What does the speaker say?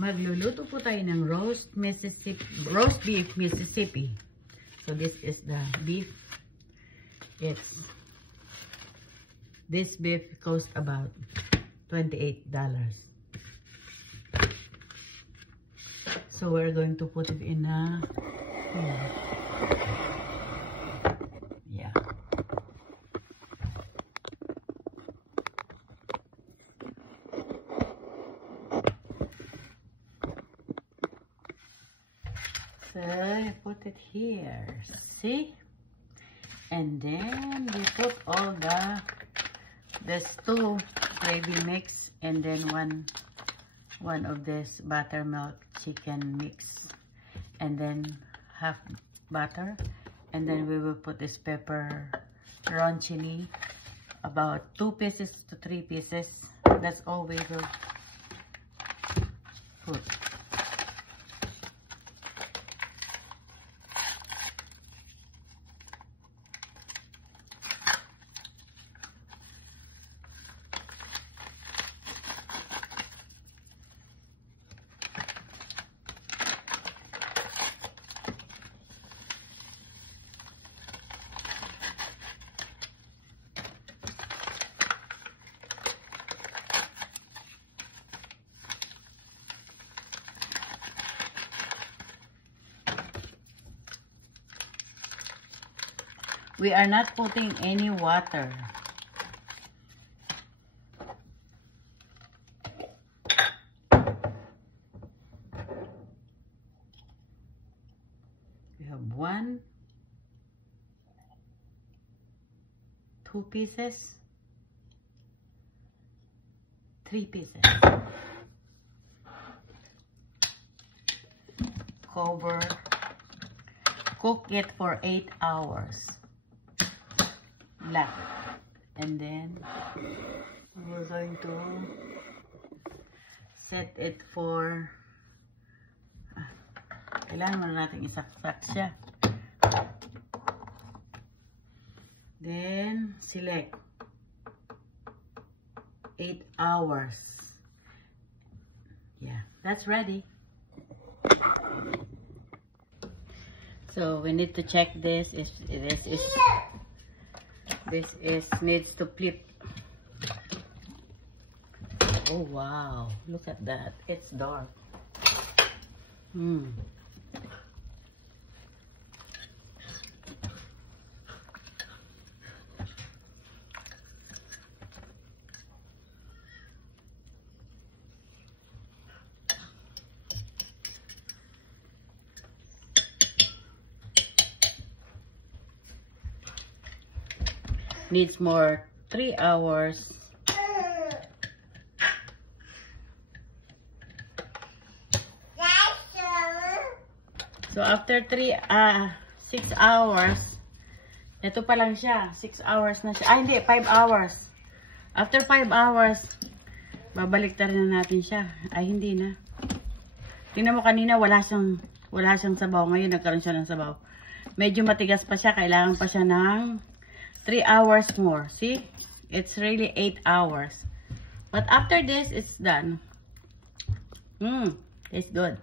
Magluluto po tayo ng roast beef Mississippi. So this is the beef. This beef cost about $28. So we're going to put it in a So you put it here, see? And then we put all the stew gravy mix, and then one of this buttermilk chicken mix, and then half butter, and then we will put this pepperoncini, about 2 pieces to 3 pieces. That's all we will put. We are not putting any water. We have 1, 2 pieces, 3 pieces. Cover. Cook it for 8 hours. Black. And then we're going to set it for kailangan muna natin isaksak siya. Then select 8 hours. Yeah, that's ready. So we need to check this. This needs to flip. Oh wow, look at that. It's dark. Needs more 3 hours. So after 6 hours, ito pa lang siya. 6 hours na siya. Hindi, 5 hours. After 5 hours, babalik na natin siya. Ay, hindi na. Tingnan mo kanina, wala siyang sabaw. Ngayon, nagkaroon siya ng sabaw. Medyo matigas pa siya. Kailangan pa siya ng 3 hours more. See? It's really 8 hours. But after this, it's done. It's good.